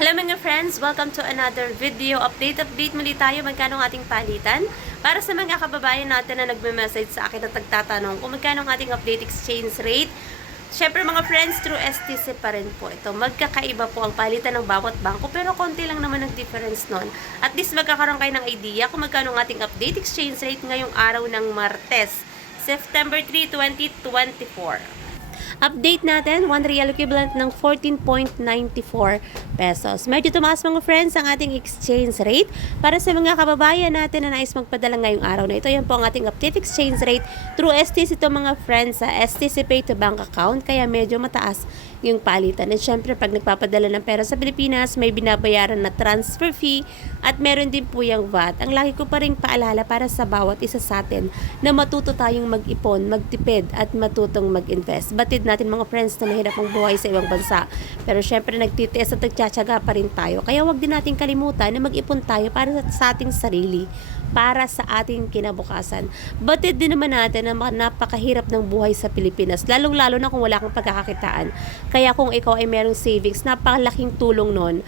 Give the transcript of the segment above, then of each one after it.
Hello mga friends! Welcome to another video. Update muli tayo magkano ang ating palitan. Para sa mga kababayan natin na nagme-message sa akin at nagtatanong kung magkano ang ating update exchange rate. Siyempre mga friends, through STC pa rin po ito. Magkakaiba po ang palitan ng bawat bangko pero konti lang naman ang difference nun. At least magkakaroon kayo ng idea kung magkano ang ating update exchange rate ngayong araw ng Martes, September 3, 2024. Update natin, 1 real equivalent ng 14.94 pesos. Medyo tumaas mga friends ang ating exchange rate. Para sa mga kababayan natin na nais magpadala ngayong araw na ito, yan po ang ating update exchange rate through STC ito mga friends sa STC Pay to Bank account. Kaya medyo mataas yung palitan. At syempre, pag nagpapadala ng pera sa Pilipinas, may binabayaran na transfer fee at meron din po yung VAT. Ang lagi ko pa rin paalala para sa bawat isa sa atin na matuto tayong mag-ipon, magtipid at matutong mag-invest. Batid natin mga friends na mahirap ang buhay sa ibang bansa. Pero syempre, nagtitiis at nagtsatsaga pa rin tayo. Kaya wag din natin kalimutan na mag-ipon tayo para sa ating sarili, para sa ating kinabukasan. Batid din naman natin na napakahirap ng buhay sa Pilipinas, lalong-lalo na kung wala kang pagkakakitaan. Kaya kung ikaw ay merong savings, napakalaking tulong nun.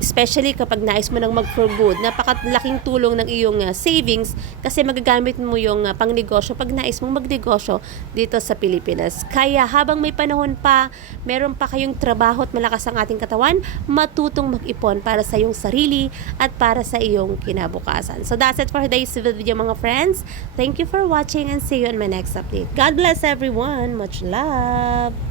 Especially kapag nais mo nang mag-for good, napakalaking tulong ng iyong savings kasi magagamit mo yung pangnegosyo pag nais mong magnegosyo dito sa Pilipinas. Kaya habang may panahon pa, meron pa kayong trabaho at malakas ang ating katawan, matutong mag-ipon para sa iyong sarili at para sa iyong kinabukasan. So that's it for today's video mga friends. Thank you for watching and see you on my next update. God bless everyone. Much love!